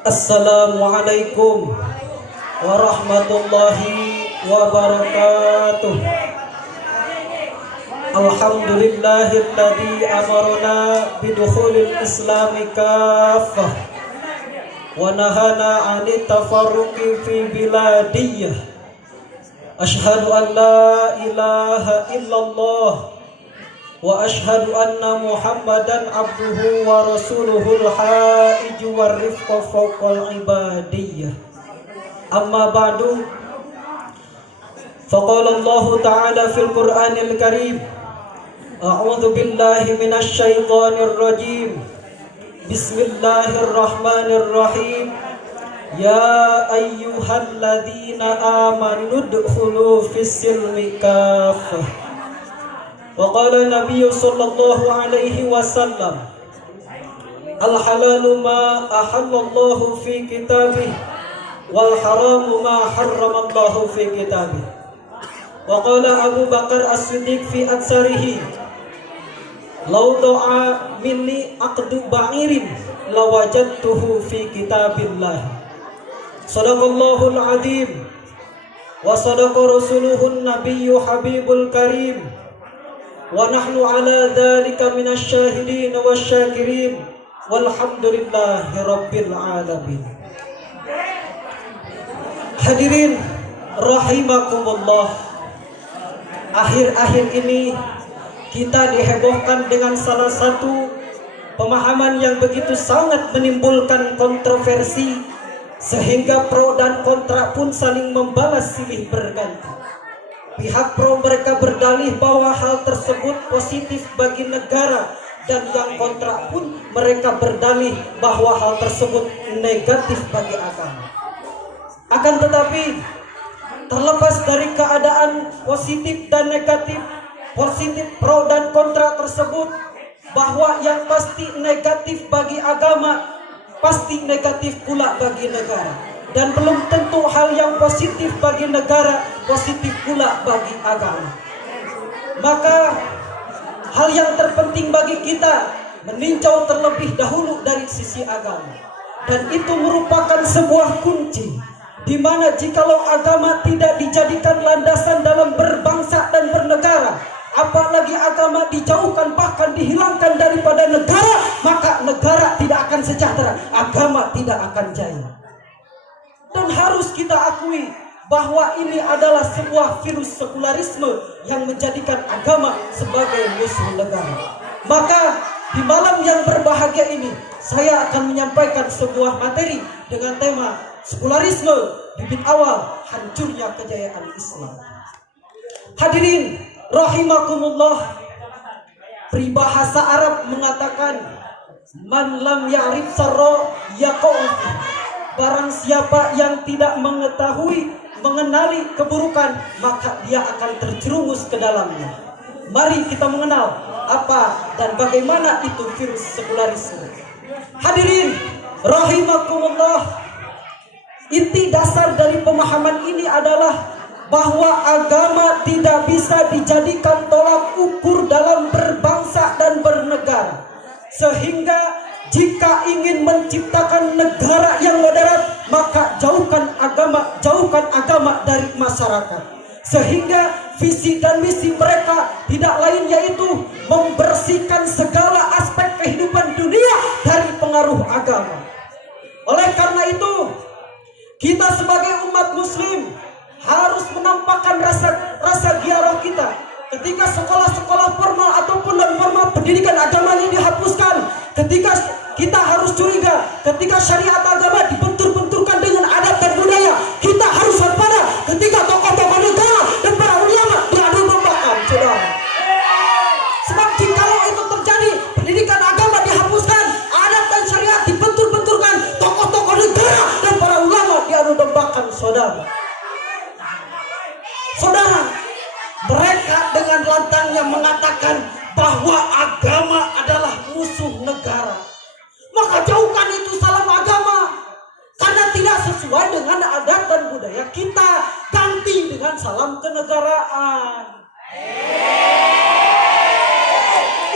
Assalamualaikum warahmatullahi wabarakatuh. Alhamdulillahilladzi amarna bidukhulil islami kaffah wa nahana 'anit tafarruqi fi biladiyah. Asyhadu an la ilaha illallah wa asyhadu anna Muhammadan abduhu wa rasuluhul haiju warifqa fawqal ibadiyah. Amma ba'du, faqala Allah ta'ala fil Qur'anil Karim, a'udzu billahi minasy syaithanir rajim. Bismillahirrahmanirrahim. Ya ayyuhalladzina amanu udkhulu fis-silmi kaffah. Wa qala Nabi sallallahu alaihi wasallam, al-halalu ma ahallallahu fi kitabih wal haramu ma harramallahu fi kitabih. Wa qala Abu Bakar As-Siddiq fi atsarihi, law da'a minni aqdu ba'irin lawajadtuhu fi kitabillah. Sadaqallahul azim wa sadaqa rasuluhun nabiyyu habibul karim. Wa nahnu ala dzalika minasy syahidin wasyakirin walhamdulillahi rabbil alamin. Hadirin rahimakumullah, akhir-akhir ini kita dihebohkan dengan salah satu pemahaman yang begitu sangat menimbulkan kontroversi, sehingga pro dan kontra pun saling membalas silih berganti. Pihak pro mereka berdalih bahwa hal tersebut positif bagi negara, dan yang kontra pun mereka berdalih bahwa hal tersebut negatif bagi agama. Akan tetapi, terlepas dari keadaan positif dan negatif, positif pro dan kontra tersebut, bahwa yang pasti negatif bagi agama pasti negatif pula bagi negara. Dan belum tentu hal yang positif bagi negara positif pula bagi agama. Maka hal yang terpenting bagi kita meninjau terlebih dahulu dari sisi agama. Dan itu merupakan sebuah kunci, di mana jikalau agama tidak dijadikan landasan dalam berbangsa dan bernegara, apalagi agama dijauhkan bahkan dihilangkan daripada negara, maka negara tidak akan sejahtera, agama tidak akan jaya. Dan harus kita akui bahwa ini adalah sebuah virus sekularisme yang menjadikan agama sebagai musuh negara. Maka di malam yang berbahagia ini, saya akan menyampaikan sebuah materi dengan tema sekularisme, bibit awal hancurnya kejayaan Islam. Hadirin rahimakumullah, peribahasa Arab mengatakan, man lam ya'rif sarra yaqa'u. Barang siapa yang tidak mengenali keburukan, maka dia akan terjerumus ke dalamnya. Mari kita mengenal apa dan bagaimana itu virus sekularisme. Hadirin rahimakumullah, inti dasar dari pemahaman ini adalah bahwa agama tidak bisa dijadikan tolak ukur dalam berbangsa dan bernegara. Sehingga jika ingin menciptakan negara yang moderat, maka jauhkan agama dari masyarakat. Sehingga visi dan misi mereka tidak lain yaitu membersihkan segala aspek kehidupan dunia dari pengaruh agama. Oleh karena itu, kita sebagai umat muslim harus menampakkan rasa giarah kita ketika sekolah-sekolah formal ataupun non formal pendidikan agama ini dihapuskan. Ketika kita harus curiga, ketika syariat agama dibentur-benturkan dengan adat dan budaya, kita harus waspada ketika tokoh-tokoh negara dan para ulama diadu dombakan, saudara. Sebab jikalau itu terjadi, pendidikan agama dihapuskan, adat dan syariat dibentur-benturkan, tokoh-tokoh negara dan para ulama diadu dombakan, saudara. Saudara, mereka dengan lantangnya mengatakan bahwa agama adalah musuh negara. Maka jauhkan itu salam agama, karena tidak sesuai dengan adat dan budaya kita. Ganti dengan salam kenegaraan.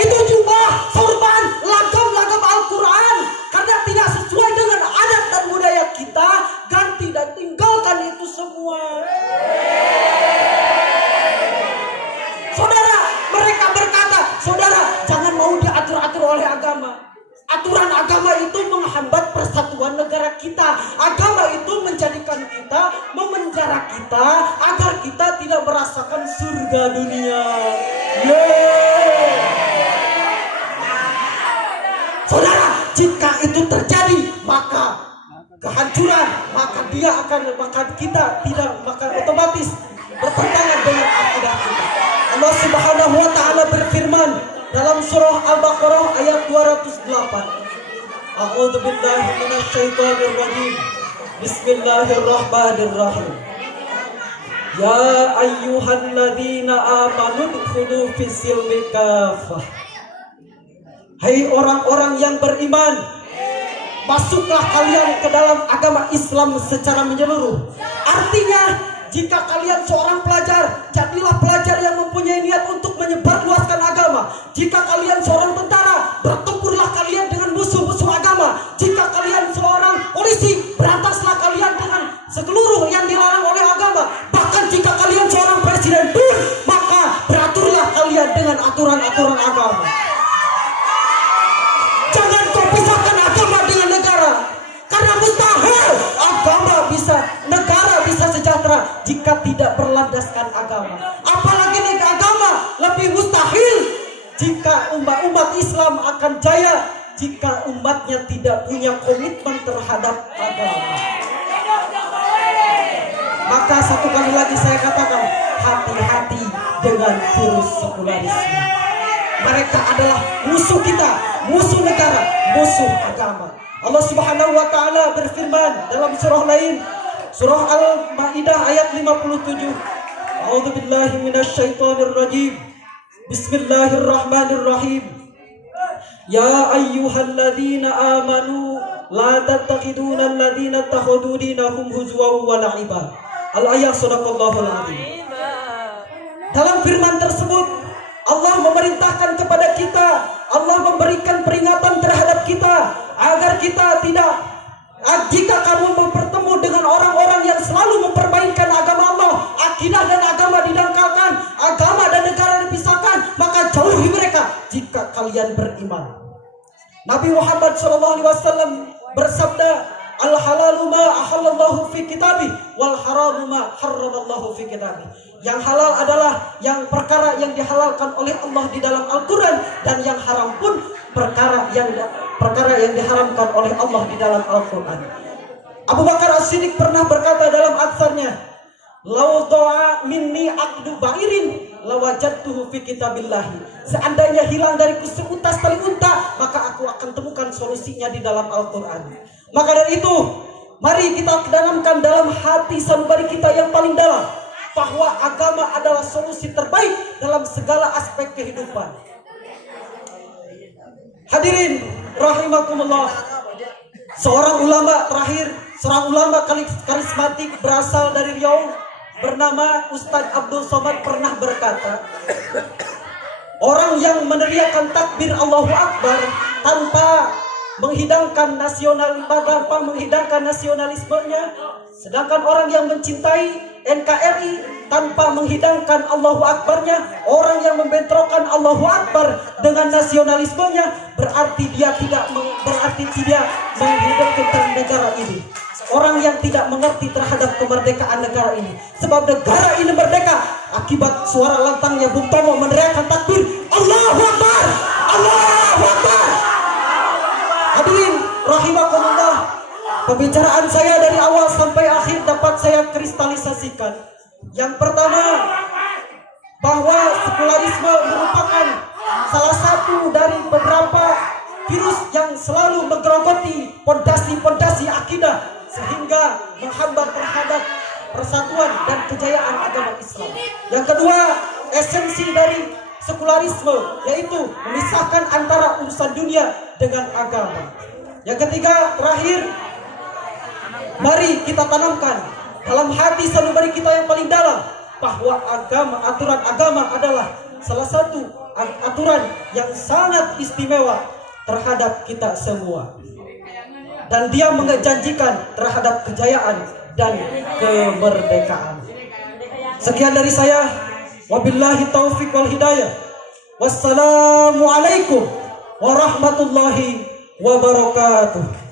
Itu jubah, sorban, lagam Al-Quran, karena tidak sesuai dengan adat dan budaya kita. Ganti dan tinggalkan itu semua. Saudara, mereka berkata, saudara, jangan mau diatur-atur oleh agama. Aturan agama itu menghambat persatuan negara kita. Agama itu menjadikan kita, memenjara kita, agar kita tidak merasakan surga dunia. Saudara, jika itu terjadi, maka kehancuran, maka kita tidak, maka otomatis bertentangan dengan akidah kita. Allah Subhanahu wa taala berfirman dalam surah Al-Baqarah ayat 208. A'udzu billahi minasyaitonir rajim. Bismillahirrahmanirrahim. Ya ayyuhalladzina amanu dkhulu fis-silmi kafah. Hai orang-orang yang beriman, masuklah kalian ke dalam agama Islam secara menyeluruh. Artinya, jika kalian seorang pelajar, jadilah pelajar yang mempunyai niat untuk menyebarluaskan agama. Jika kalian seorang tentara, bertempurlah kalian dengan musuh-musuh agama. Jika kalian seorang polisi, berantaslah kalian dengan seluruh yang dilarang oleh agama. Bahkan jika kalian seorang presiden pun, maka beraturlah kalian dengan aturan-aturan agama. Jangan kau pisahkan agama dengan negara, karena mustahil negara bisa sejahtera jika tidak berlandaskan agama. Apalagi agama lebih mustahil jika umat Islam akan jaya jika umatnya tidak punya komitmen terhadap agama. Maka satu kali lagi saya katakan, hati-hati dengan virus sekularisme. Mereka adalah musuh kita, musuh negara, musuh agama. Allah Subhanahu wa taala berfirman dalam surah lain, surah Al-Maidah ayat 57. A'udzu billahi minasyaitonir rajim. Bismillahirrahmanirrahim. Ya ayyuhalladzina amanu la tattakhiduna alladzina takhudhu dinahum huzwan wa la'iba. Al-ayat sadaqallahul azim. Dalam firman tersebut Allah memerintahkan kepada kita, Allah memberikan peringatan terhadap kita agar kita tidak, jika kamu bertemu dengan orang-orang yang selalu mempermainkan agama Allah, akidah dan agama didangkalkan, agama dan negara dipisahkan, maka jauhi mereka jika kalian beriman. Nabi Muhammad SAW bersabda, al-halalu ma ahallallahu fi kitabih wal haramu ma harramallahu fi kitabih. Yang halal adalah yang perkara yang dihalalkan oleh Allah di dalam Al-Quran, dan yang haram pun perkara yang diharamkan oleh Allah di dalam Al-Quran. Abu Bakar As-Siddiq pernah berkata dalam atsarnya, "Lau doa minni aqdu ba'irin lawajadtuhu fi kitabillahi." Seandainya hilang dariku seutas tali unta, maka aku akan temukan solusinya di dalam Al-Quran. Maka dari itu, mari kita tanamkan dalam hati sanubari kita yang paling dalam bahwa agama adalah solusi terbaik dalam segala aspek kehidupan. Hadirin rahimakumullah, seorang ulama karismatik berasal dari Riau bernama Ustadz Abdul Somad pernah berkata, orang yang meneriakkan takbir Allahu Akbar tanpa menghidangkan nasionalismenya, sedangkan orang yang mencintai NKRI tanpa menghidangkan Allahu Akbarnya, orang yang membentrokan Allahu Akbar dengan nasionalismenya, berarti dia tidak menghidupkan negara ini. Orang yang tidak mengerti terhadap kemerdekaan negara ini. Sebab negara ini merdeka akibat suara lantangnya Bung Tomo meneriakkan takbir Allahu Akbar, Allahu Akbar. Hadirin rahimakumullah, pembicaraan saya dari awal sampai akhir dapat saya kristalisasikan. Yang pertama, bahwa sekularisme merupakan salah satu dari beberapa virus yang selalu menggerogoti pondasi-pondasi akidah, sehingga menghambat terhadap persatuan dan kejayaan agama Islam. Yang kedua, esensi dari sekularisme, yaitu memisahkan antara urusan dunia dengan agama. Yang ketiga, terakhir, mari kita tanamkan dalam hati sanubari kita yang paling dalam bahwa aturan agama adalah salah satu aturan yang sangat istimewa terhadap kita semua, dan dia menjanjikan terhadap kejayaan dan kemerdekaan. Sekian dari saya, wabillahi taufik wal hidayah. Wassalamualaikum warahmatullahi wabarakatuh.